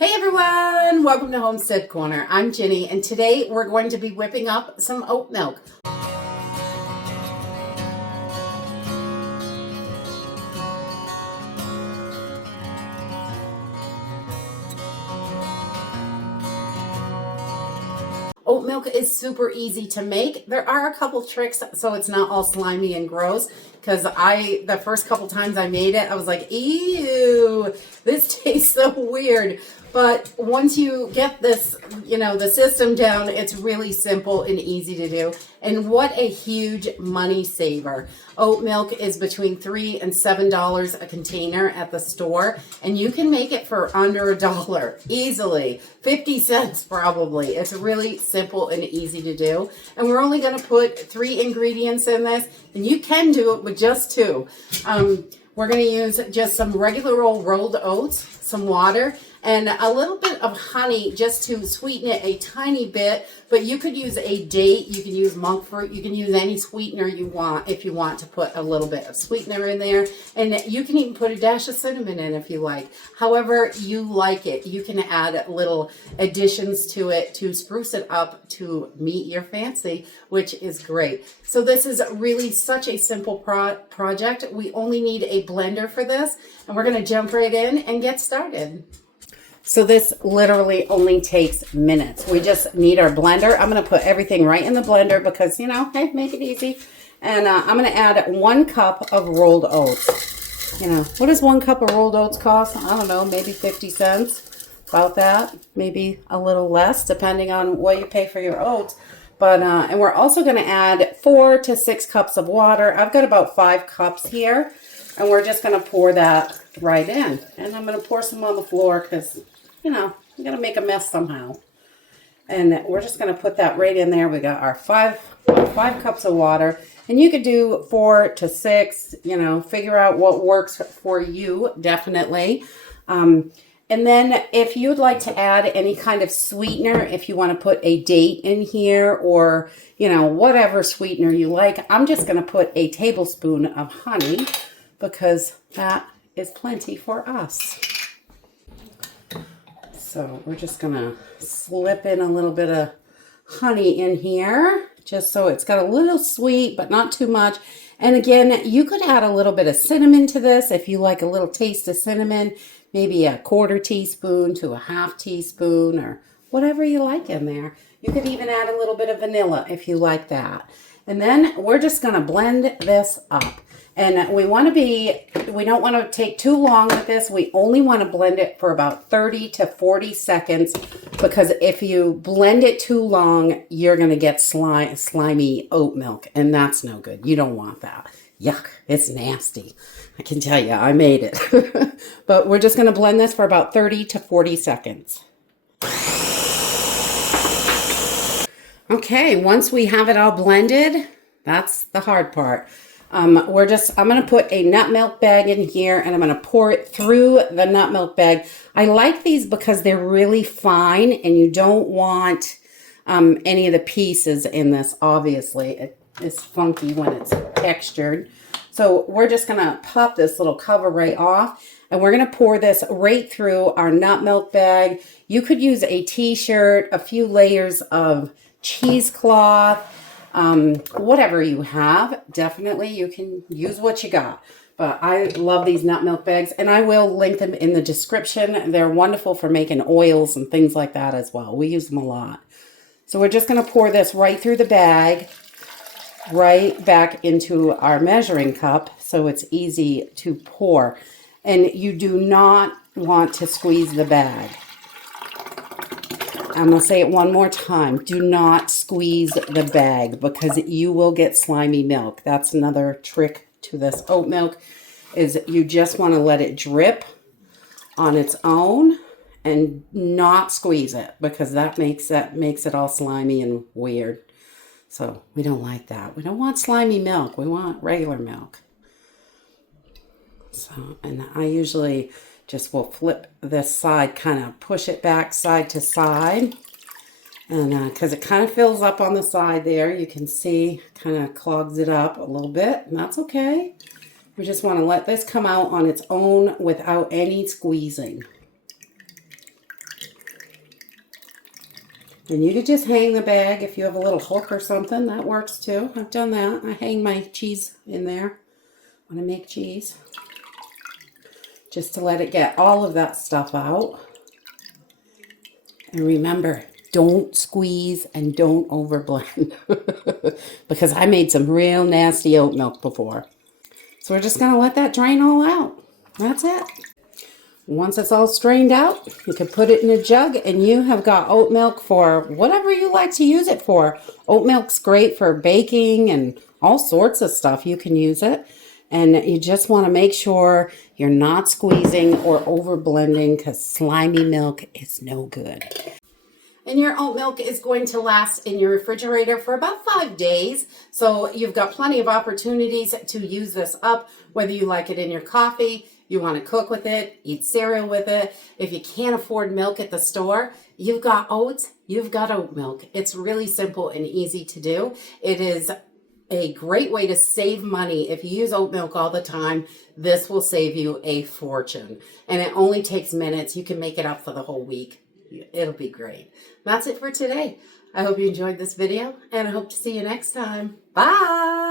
Hey everyone, welcome to Homestead Corner. I'm Ginny and today we're going to be whipping up some oat milk. Oat milk is super easy to make. There are a couple tricks so it's not all slimy and gross, because the first couple times I made it, I was like, ew, this tastes so weird. But once you get this, the system down, it's really simple and easy to do. And what a huge money saver. Oat milk is between $3 and $7 a container at the store, and you can make it for under $1 easily, 50 cents probably. It's really simple and easy to do. And we're only going to put 3 ingredients in this, and you can do it with just 2. We're going to use just some regular old rolled oats, some water, and a little bit of honey just to sweeten it a tiny bit. But you could use a date, you can use monk fruit, you can use any sweetener you want if you want to put a little bit of sweetener in there. And you can even put a dash of cinnamon in if you like. However you like it. You can add little additions to it to spruce it up to meet your fancy, which is great. So this is really such a simple project. We only need a blender for this, and we're going to jump right in and get started. So this literally only takes minutes. We just need our blender. I'm going to put everything right in the blender because, hey, make it easy. And I'm going to add 1 cup of rolled oats. What does 1 cup of rolled oats cost? I don't know, maybe 50 cents, about that. Maybe a little less, depending on what you pay for your oats. But, and we're also going to add 4 to 6 cups of water. I've got about 5 cups here. And we're just going to pour that right in. And I'm going to pour some on the floor because, I'm going to make a mess somehow. And we're just going to put that right in there. We got our 5 cups of water. And you could do 4 to 6, figure out what works for you, definitely. And then if you'd like to add any kind of sweetener, if you want to put a date in here or, whatever sweetener you like, I'm just going to put a tablespoon of honey because that is plenty for us. So we're just going to slip in a little bit of honey in here, just so it's got a little sweet, but not too much. And again, you could add a little bit of cinnamon to this if you like a little taste of cinnamon, maybe a 1/4 teaspoon to a 1/2 teaspoon or whatever you like in there. You could even add a little bit of vanilla if you like that. And then we're just going to blend this up. And we don't want to take too long with this. We only want to blend it for about 30 to 40 seconds because if you blend it too long, you're going to get slimy oat milk, and that's no good. You don't want that. Yuck, it's nasty. I can tell you, I made it. But we're just going to blend this for about 30 to 40 seconds. Okay, once we have it all blended, that's the hard part. I'm going to put a nut milk bag in here and I'm going to pour it through the nut milk bag. I like these because they're really fine and you don't want any of the pieces in this, obviously. It's funky when it's textured. So we're just going to pop this little cover right off and we're going to pour this right through our nut milk bag. You could use a t-shirt, a few layers of cheesecloth. Whatever you have, definitely you can use what you got. But I love these nut milk bags, and I will link them in the description. They're wonderful for making oils and things like that as well. We use them a lot. So we're just going to pour this right through the bag, right back into our measuring cup so it's easy to pour. And you do not want to squeeze the bag. I'm going to say it one more time. Do not squeeze the bag because you will get slimy milk. That's another trick to this oat milk, is you just want to let it drip on its own and not squeeze it because that makes it all slimy and weird. So we don't like that. We don't want slimy milk. We want regular milk. So, and I usually just will flip this side, kind of push it back side to side. And because it kind of fills up on the side there, you can see, kind of clogs it up a little bit, and that's okay. We just want to let this come out on its own without any squeezing. And you could just hang the bag if you have a little hook or something. That works too. I've done that. I hang my cheese in there when I make cheese. Just to let it get all of that stuff out. And remember, don't squeeze and don't overblend. Because I made some real nasty oat milk before. So we're just going to let that drain all out. That's it. Once it's all strained out, you can put it in a jug and you have got oat milk for whatever you like to use it for. Oat milk's great for baking and all sorts of stuff. You can use it. And you just want to make sure you're not squeezing or over blending because slimy milk is no good. And your oat milk is going to last in your refrigerator for about 5 days. So you've got plenty of opportunities to use this up, whether you like it in your coffee, you want to cook with it, eat cereal with it. If you can't afford milk at the store, you've got oats, you've got oat milk. It's really simple and easy to do. It is a great way to save money. If you use oat milk all the time, this will save you a fortune. And it only takes minutes. You can make it up for the whole week. It'll be great. That's it for today. I hope you enjoyed this video and I hope to see you next time. Bye.